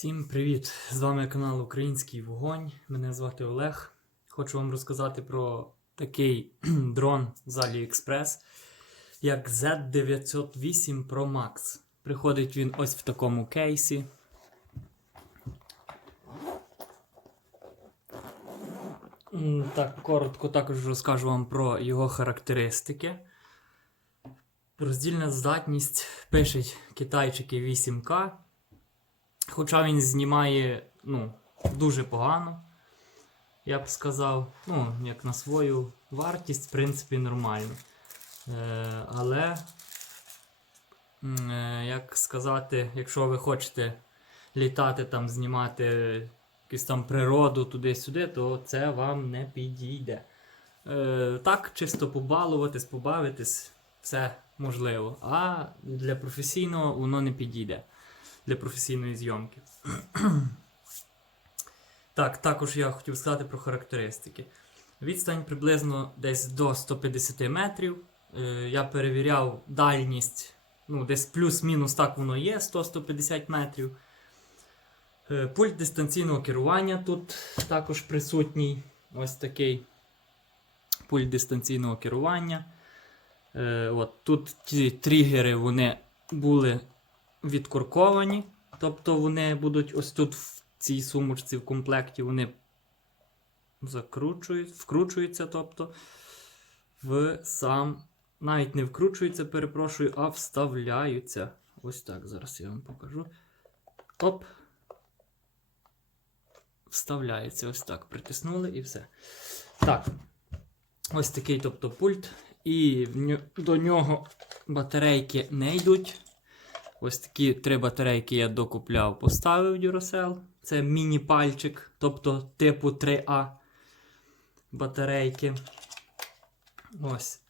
Всім привіт! З вами канал Український Вогонь. Мене звати Олег. Хочу вам розказати про такий дрон з AliExpress, як Z908 Pro Max. Приходить він ось в такому кейсі. Так, коротко також розкажу вам про його характеристики. Роздільна здатність пишуть китайчики 8К. Хоча він знімає ну, дуже погано, я б сказав, ну, як на свою вартість, в принципі, нормально. Е, але, е, як сказати, якщо ви хочете літати там, знімати якусь там природу туди-сюди, то це вам не підійде. Е, так, чисто побалуватись, побавитись, все можливо. А для професійного воно не підійде для професійної зйомки. так, також я хотів сказати про характеристики. Відстань приблизно десь до 150 метрів. Е, я перевіряв дальність, ну, десь плюс-мінус так воно є, 100-150 метрів. Е, Пульт дистанційного керування тут також присутній. Ось такий пульт дистанційного керування. Е, от, тут ті тригери вони були відкорковані. Тобто вони будуть ось тут в цій сумочці в комплекті вони закручують, вкручуються, тобто в сам. Навіть не вкручуються, перепрошую, а вставляються. Ось так, зараз я вам покажу. Оп. Вставляється ось так. Притиснули і все. Так. Ось такий, тобто, пульт. І до нього батарейки не йдуть. Ось такі три батарейки я докупляв, поставив Duracell. Це міні-пальчик, тобто типу 3А батарейки. Ось.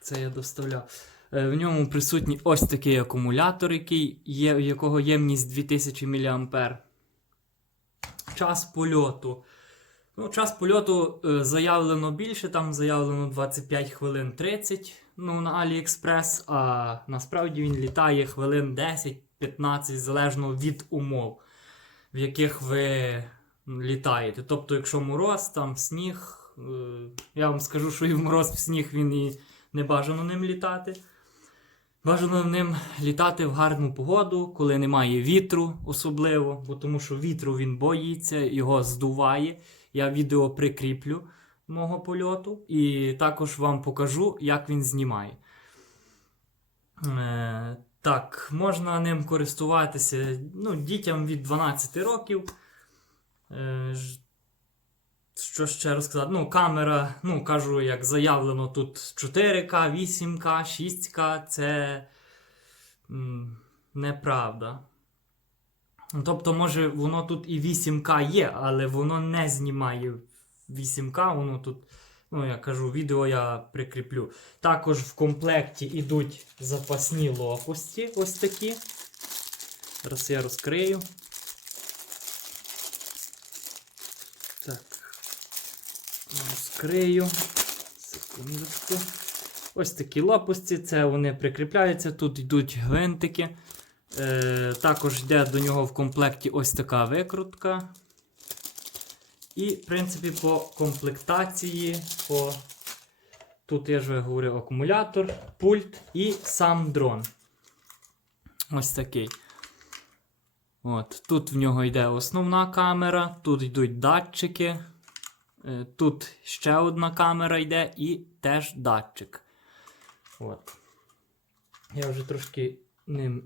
Це я доставляв. Е, В ньому присутній ось такий акумулятор, який є, якого ємність 2000 мА. Час польоту. Ну, час польоту е, заявлено більше, там заявлено 25 хвилин 30 ну, на AliExpress, а насправді він літає хвилин 10-15 залежно від умов, в яких ви літаєте. Тобто, якщо мороз, там сніг, е, я вам скажу, що і в мороз в сніг він і не бажано ним літати. Бажано ним літати в гарну погоду, коли немає вітру, особливо, бо тому що вітру він боїться, його здуває. Я відео прикріплю мого польоту і також вам покажу, як він знімає. Е, так, можна ним користуватися ну, дітям від 12 років. Е, що ще розказати? Ну, камера, ну, кажу, як заявлено, тут 4К, 8К, 6К це неправда. Ну, Тобто, може, воно тут і 8К є, але воно не знімає 8К, воно тут, ну, я кажу, відео я прикріплю. Також в комплекті йдуть запасні лопасті, ось такі. Зараз я розкрию. Так. Розкрию. Секундочку. Ось такі лопасті, це вони прикріпляються, тут йдуть гвинтики. Е, також йде до нього в комплекті ось така викрутка. І, в принципі, по комплектації, по... тут я вже говорив акумулятор, пульт і сам дрон. Ось такий. От, Тут в нього йде основна камера, тут йдуть датчики. Е, Тут ще одна камера йде і теж датчик. От. Я вже трошки ним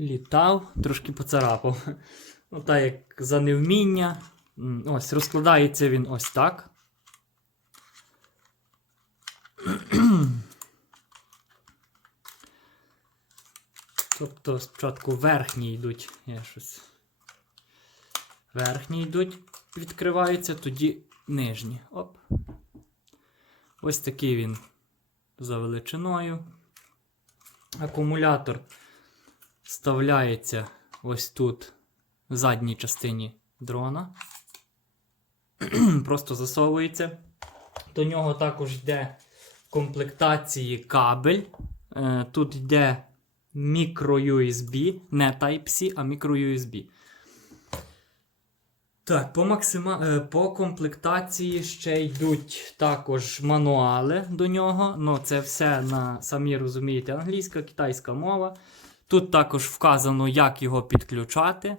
літав, трошки поцарапав. Ну, так як за невміння. Ось, розкладається він ось так. Тобто спочатку верхні йдуть. Я щось. Верхні йдуть, відкриваються, тоді нижні. Оп. Ось такий він за величиною. Акумулятор вставляється ось тут, в задній частині дрона. Просто засовується. До нього також йде в комплектації кабель. Е, Тут йде мікро USB, не Type-C, а мікро USB. Так, по, максима... е, по комплектації ще йдуть також мануали до нього. Ну, це все на самі розумієте, англійська, китайська мова. Тут також вказано, як його підключати.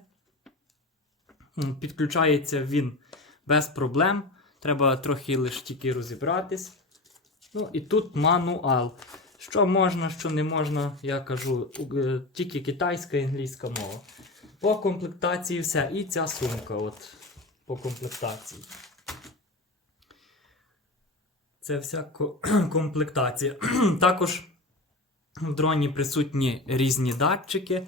Підключається він без проблем. Треба трохи лише тільки розібратись. Ну і тут мануал. Що можна, що не можна, я кажу, е, тільки китайська і англійська мова. По комплектації все. І ця сумка от, по комплектації. Це вся комплектація. Також в дроні присутні різні датчики,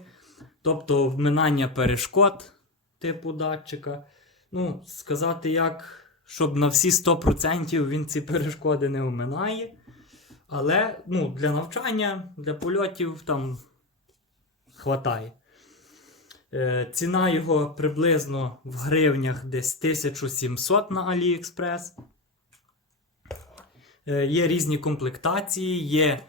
тобто вминання перешкод типу датчика. Ну, сказати як, щоб на всі 100% він ці перешкоди не вминає. Але ну, для навчання, для польотів там хватає. Е, ціна його приблизно в гривнях десь 1700 на AliExpress. Е, є різні комплектації, є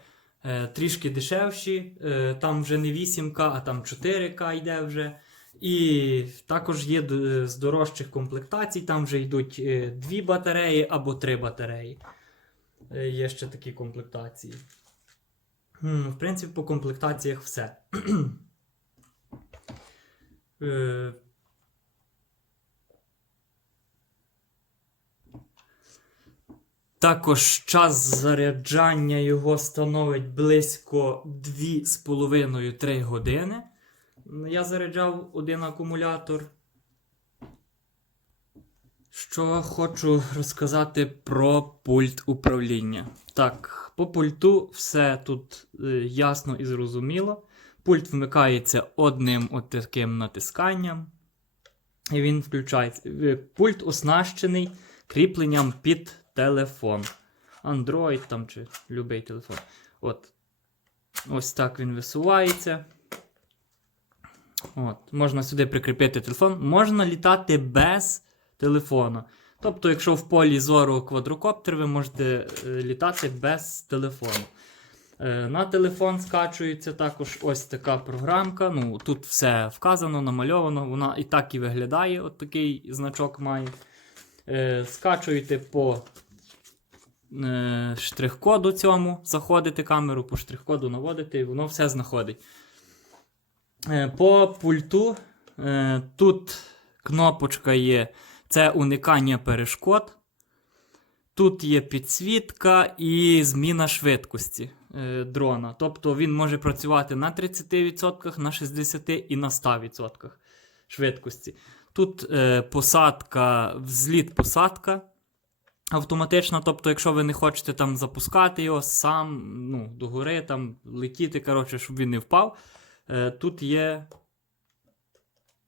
трішки дешевші. Е, там вже не 8К, а там 4К йде вже. І також є з дорожчих комплектацій, там вже йдуть е, дві батареї або три батареї. Е, Є ще такі комплектації. В принципі, по комплектаціях все. Також час заряджання його становить близько 2,5-3 години. Я заряджав один акумулятор. Що хочу розказати про пульт управління. Так, по пульту все тут е, ясно і зрозуміло. Пульт вмикається одним от таким натисканням. І він включається. Е, Пульт оснащений кріпленням під телефон. Android там чи будь-який телефон. От. Ось так він висувається. От. Можна сюди прикріпити телефон. Можна літати без телефону. Тобто, якщо в полі зору квадрокоптер, ви можете е, літати без телефону. Е, на телефон скачується також ось така програмка. Ну, тут все вказано, намальовано. Вона і так і виглядає, от такий значок має. Е, скачуєте по штрих-коду цьому, заходите камеру, по штрих-коду наводите, і воно все знаходить. Е, По пульту е, тут кнопочка є. Це уникання перешкод. Тут є підсвітка і зміна швидкості е, дрона. Тобто він може працювати на 30%, на 60% і на 100% швидкості. Тут е, посадка, взліт-посадка. Тобто, якщо ви не хочете там запускати його сам ну, догори, там летіти, коротше, щоб він не впав. Е, тут є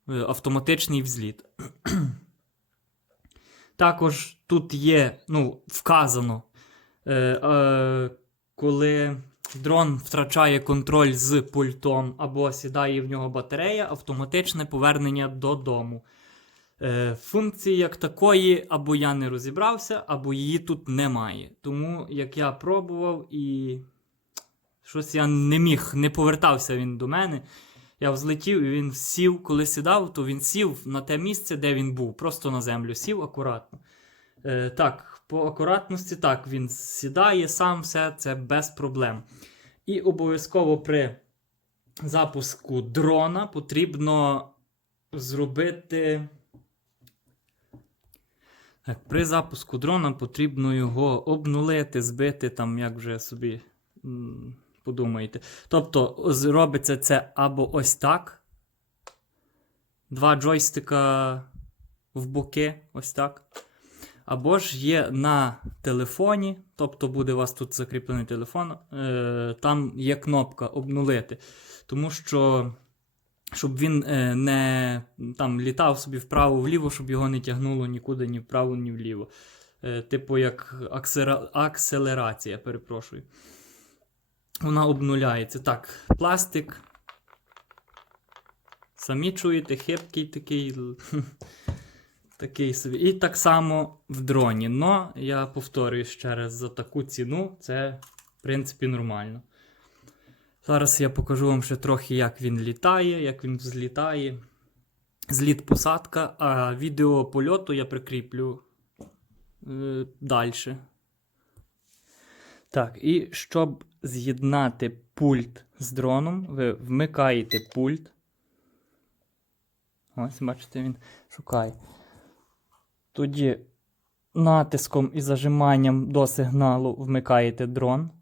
е, автоматичний взліт. Також тут є, ну, вказано, е, коли дрон втрачає контроль з пультом або сідає в нього батарея, автоматичне повернення додому. Е, функції як такої, або я не розібрався, або її тут немає. Тому як я пробував і щось я не міг, не повертався він до мене. Я взлетів і він сів, коли сідав, то він сів на те місце, де він був, просто на землю сів акуратно. Е, так, по акуратності так, він сідає сам, все це без проблем. І обов'язково при запуску дрона потрібно зробити. При запуску дрона потрібно його обнулити, збити, там, як вже собі подумаєте. Тобто, з- робиться це або ось так. Два джойстика в боки, ось так. Або ж є на телефоні, тобто буде у вас тут закріплений телефон, е, там є кнопка обнулити. Тому що, щоб він е, не там, літав собі вправо-вліво, щоб його не тягнуло нікуди ні вправо, ні вліво. Е, типу як аксера- акселерація, перепрошую. Вона обнуляється. Так, пластик. Самі чуєте, хипкий такий. Такий собі. І так само в дроні. Но я повторюю ще раз, за таку ціну це, в принципі, нормально. Зараз я покажу вам ще трохи, як він літає, як він взлітає. зліт посадка, а відео польоту я прикріплю е, далі. Так, і щоб з'єднати пульт з дроном, ви вмикаєте пульт. Ось, бачите, він шукає. Тоді натиском і зажиманням до сигналу вмикаєте дрон.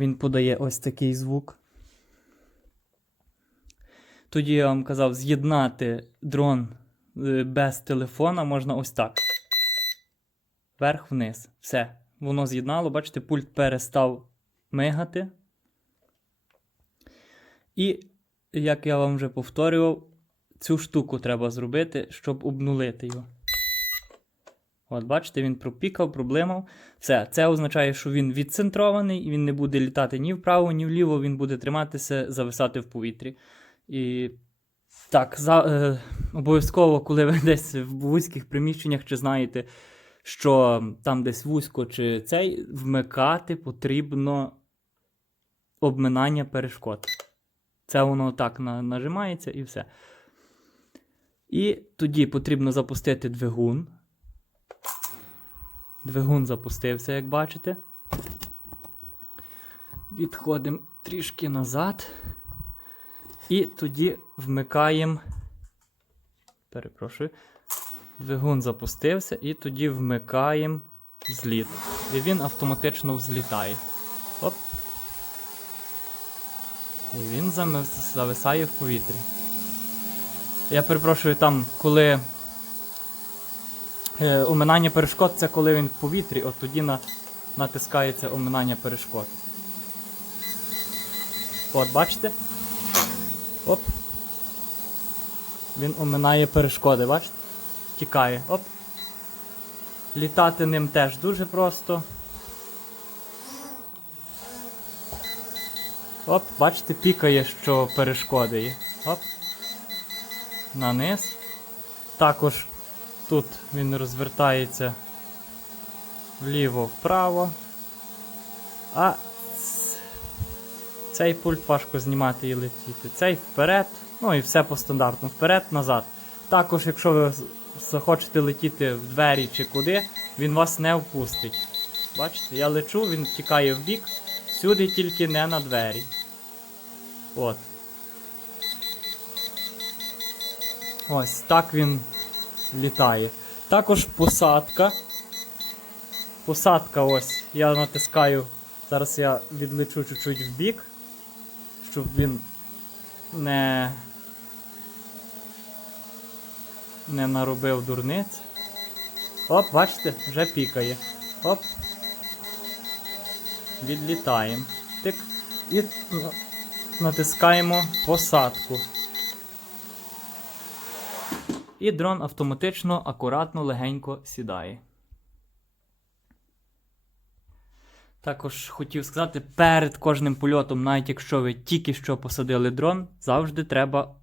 Він подає ось такий звук. Тоді я вам казав, з'єднати дрон е, без телефона можна ось так. Вверх-вниз. Все. Воно з'єднало, бачите, пульт перестав мигати. І, як я вам вже повторював, цю штуку треба зробити, щоб обнулити його. От, бачите, він пропікав, проблемав. Все, це означає, що він відцентрований і він не буде літати ні вправо, ні вліво, він буде триматися, зависати в повітрі. І так, за, е, обов'язково, коли ви десь в вузьких приміщеннях, чи знаєте, що там десь вузько чи цей, вмикати потрібно обминання перешкод. Це воно так на, нажимається і все. І тоді потрібно запустити двигун. Двигун запустився, як бачите. Відходимо трішки назад. І тоді вмикаємо. Перепрошую. Двигун запустився, і тоді вмикаємо зліт. І він автоматично взлітає. Оп. І він зависає в повітрі. Я перепрошую, там, коли е, оминання перешкод, це коли він в повітрі, от тоді на, натискається оминання перешкод. От, бачите? Оп. Він оминає перешкоди, бачите? Тікає. Оп. Літати ним теж дуже просто. Оп, бачите, пікає, що перешкоди є. Оп. На низ. Також тут він розвертається вліво-вправо. А цей пульт важко знімати і летіти. Цей вперед, ну і все по стандартну. Вперед, назад. Також, якщо ви захочете летіти в двері чи куди, він вас не впустить. Бачите, я лечу, він тікає в бік, всюди тільки не на двері. От. Ось так він літає. Також посадка. Посадка ось. Я натискаю. Зараз я відлечу чуть-чуть в бік, щоб він не. Не наробив дурниць. Оп, бачите, вже пікає. Оп. Відлітаємо. Тик. І натискаємо посадку. І дрон автоматично, акуратно, легенько сідає. Також хотів сказати, перед кожним польотом, навіть якщо ви тільки що посадили дрон, завжди треба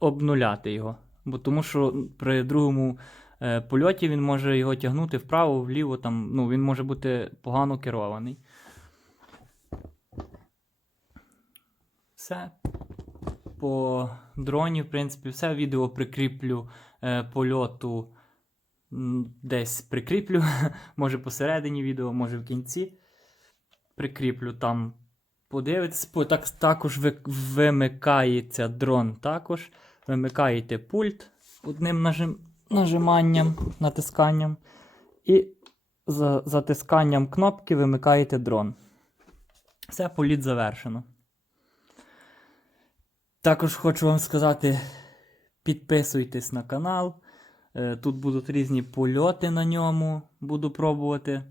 обнуляти його. Бо тому що при другому е, польоті він може його тягнути вправо, вліво, там, ну, він може бути погано керований. Все. По дроні, в принципі, все відео прикріплю е, польоту. Десь прикріплю, може посередині відео, може в кінці. Прикріплю там. Подивитись, так, також вимикається дрон. Також вимикаєте пульт одним нажим, нажиманням, натисканням. І за затисканням кнопки вимикаєте дрон. Все, політ завершено. Також хочу вам сказати: підписуйтесь на канал. Е, Тут будуть різні польоти на ньому, буду пробувати.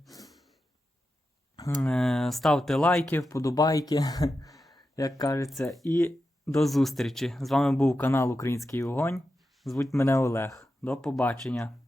Е, Ставте лайки, вподобайки, як кажеться. І до зустрічі! З вами був канал Український Вогонь. Звуть мене Олег. До побачення!